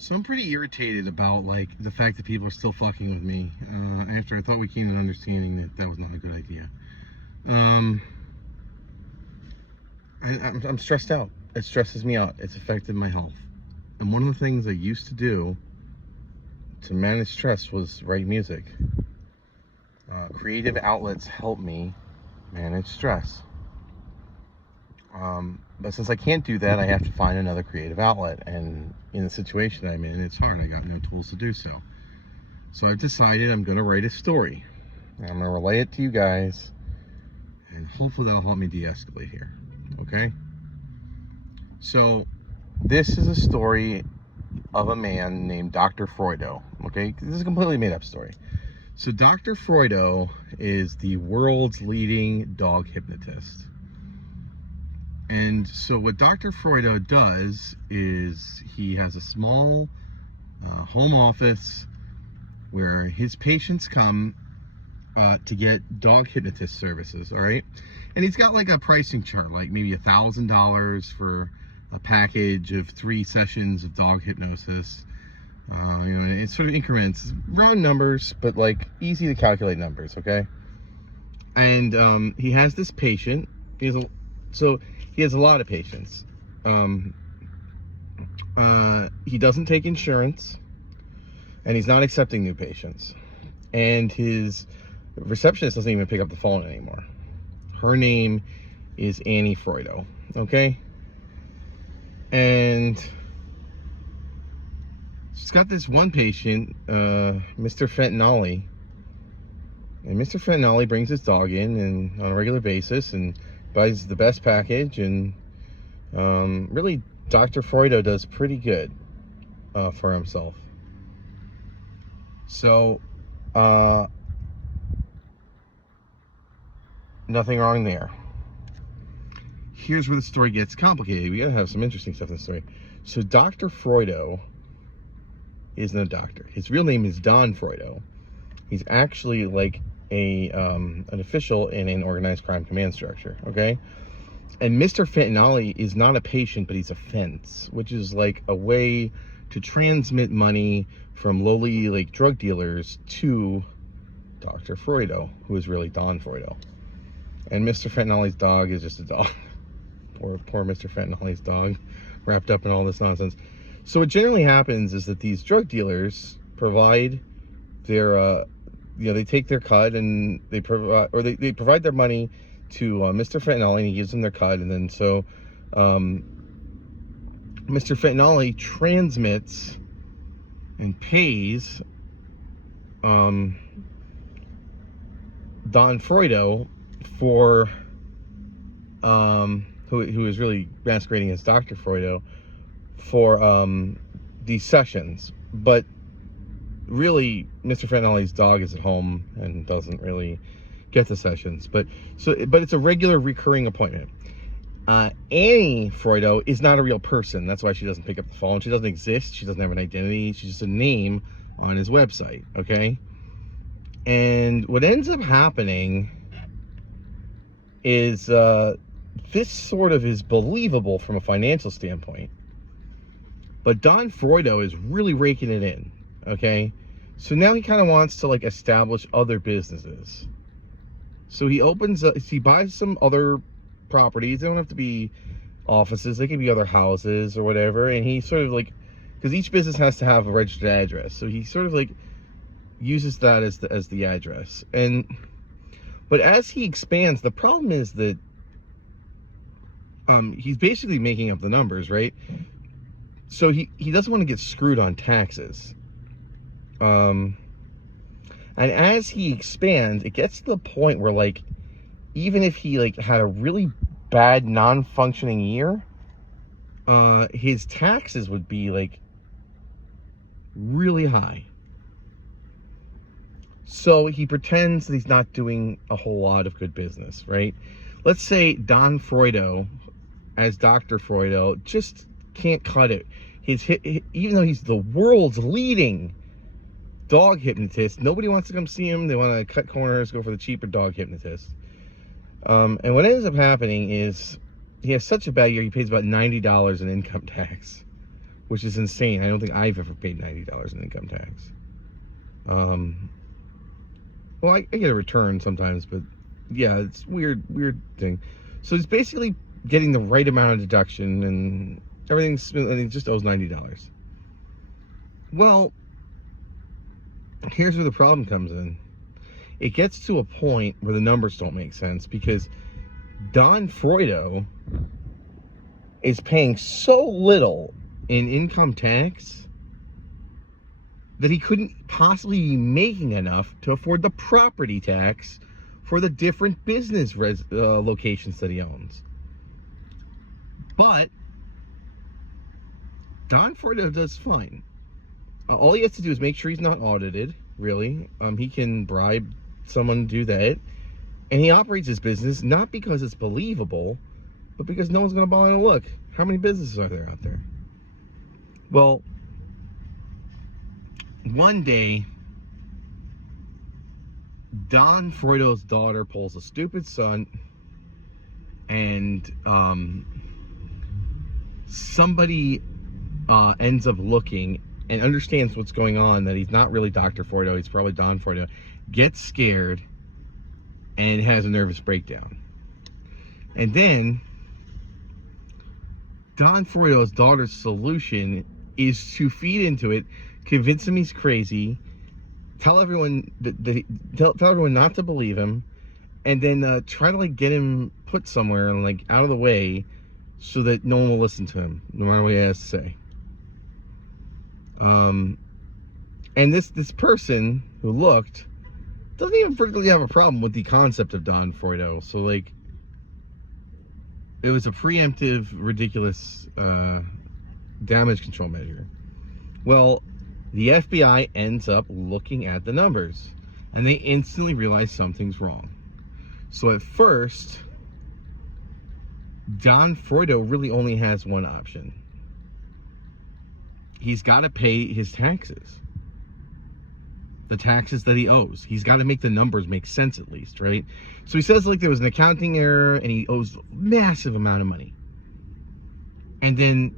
So I'm pretty irritated about like the fact that people are still fucking with me after I thought we came to an understanding that that was not a good idea. I'm stressed out. It stresses me out. It's affected my health. And one of the things I used to do to manage stress was write music. Creative outlets help me manage stress. But since I can't do that, I have to find another creative outlet. And in the situation I'm in, it's hard. I got no tools to do so. So I've decided I'm going to write a story. I'm going to relay it to you guys. And hopefully that'll help me de-escalate here. Okay? So this is a story of a man named Dr. Freudo. Okay? This is a completely made up story. So Dr. Freudo is the world's leading dog hypnotist. And so what Dr. Freudo does is he has a small home office where his patients come to get dog hypnotist services, all right? And he's got like a pricing chart, like maybe $1,000 for a package of 3 sessions of dog hypnosis. You know, it's sort of increments, round numbers, but like easy to calculate numbers, okay? And he has this patient. So he has a lot of patients. He doesn't take insurance, and he's not accepting new patients. And his receptionist doesn't even pick up the phone anymore. Her name is Annie Freudo, okay? And she's got this one patient, Mr. Fentanyl. And Mr. Fentanyl brings his dog in and on a regular basis and buys the best package, and really Dr. Freudo does pretty good for himself. So nothing wrong there. Here's where the story gets complicated. We gotta have some interesting stuff in the story. So Dr. Freudo isn't a doctor. His real name is Don Freudo. He's actually like an official in an organized crime command structure, okay? And Mr. Fentanyl is not a patient, but he's a fence, which is like a way to transmit money from lowly like drug dealers to Dr. Freudo, who is really Don Freudo. And Mr. Fentanyl's dog is just a dog. Poor Mr. Fentanyl's dog, wrapped up in all this nonsense. So what generally happens is that these drug dealers provide their they take their cut, and they provide their money to Mr. Fentanyl, and he gives them their cut, and then so Mr. Fentanyl transmits and pays Don Freudo for who is really masquerading as Dr. Freudo for these sessions. But really, Mr. Fentanyl's dog is at home and doesn't really get the sessions. But it's a regular recurring appointment. Annie Freudo is not a real person. That's why she doesn't pick up the phone. She doesn't exist. She doesn't have an identity. She's just a name on his website, okay? And what ends up happening is this sort of is believable from a financial standpoint. But Don Freudo is really raking it in, okay? So now he kind of wants to like establish other businesses. So he buys some other properties. They don't have to be offices. They can be other houses or whatever. And he sort of like, because each business has to have a registered address. So he sort of like uses that as the address. But as he expands, the problem is that he's basically making up the numbers, right? So he doesn't want to get screwed on taxes. And as he expands, it gets to the point where like, even if he like had a really bad non-functioning year, his taxes would be like really high. So he pretends that he's not doing a whole lot of good business, right? Let's say Don Freudo, as Dr. Freudo, just can't cut it. Even though he's the world's leading dog hypnotist, nobody wants to come see him. They want to cut corners, go for the cheaper dog hypnotist. And what ends up happening is he has such a bad year, he pays about $90 in income tax, which is insane. I don't think I've ever paid $90 in income tax. Well, I get a return sometimes, but yeah, it's weird thing. So he's basically getting the right amount of deduction, and and he just owes $90. Well, here's where the problem comes in. It gets to a point where the numbers don't make sense, because Don Freudo is paying so little in income tax that he couldn't possibly be making enough to afford the property tax for the different business locations that he owns. But Don Freudo does fine. All he has to do is make sure he's not audited, really. He can bribe someone to do that. And he operates his business not because it's believable, but because no one's going to bother to look. How many businesses are there out there? Well, one day, Don Freudo's daughter pulls a stupid stunt, and somebody ends up looking and understands what's going on, that he's not really Dr. Freudo, he's probably Don Freudo, gets scared, and has a nervous breakdown. And then Don Freudo's daughter's solution is to feed into it, convince him he's crazy, tell everyone tell everyone not to believe him, and then try to like get him put somewhere and like out of the way so that no one will listen to him, no matter what he has to say. And this person who looked doesn't even particularly have a problem with the concept of Don Freudo. So like, it was a preemptive, ridiculous damage control measure. Well, the FBI ends up looking at the numbers, and they instantly realize something's wrong. So at first, Don Freudo really only has one option. He's got to pay his taxes. The taxes that he owes. He's got to make the numbers make sense at least, right? So he says like there was an accounting error and he owes a massive amount of money. And then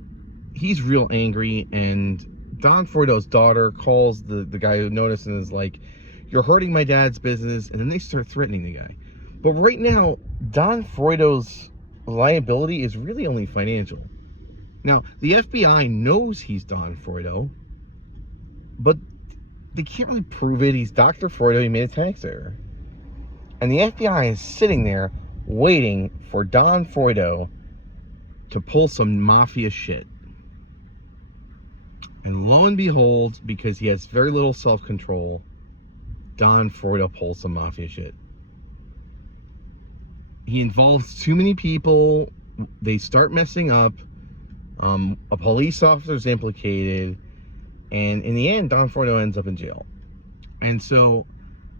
he's real angry, and Don Freudo's daughter calls the guy who noticed and is like, "You're hurting my dad's business." And then they start threatening the guy. But right now, Don Freudo's liability is really only financial. Now, the FBI knows he's Don Freudo, but they can't really prove it. He's Dr. Freudo, he made a tax error. And the FBI is sitting there waiting for Don Freudo to pull some mafia shit. And lo and behold, because he has very little self-control, Don Freudo pulls some mafia shit. He involves too many people, they start messing up, a police officer's implicated, and in the end, Don Freudo ends up in jail. And so,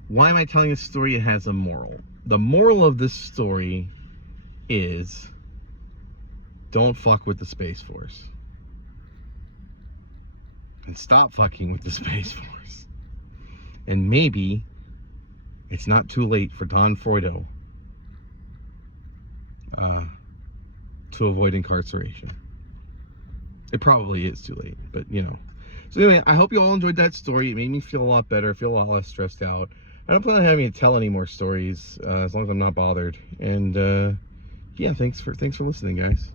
why am I telling this story? It has a moral. The moral of this story is, don't fuck with the Space Force. And stop fucking with the Space Force. And maybe it's not too late for Don Freudo to avoid incarceration. It probably is too late, but you know. So anyway, I hope you all enjoyed that story. It made me feel a lot better, feel a lot less stressed out. I don't plan on having to tell any more stories as long as I'm not bothered. And yeah, thanks for listening, guys.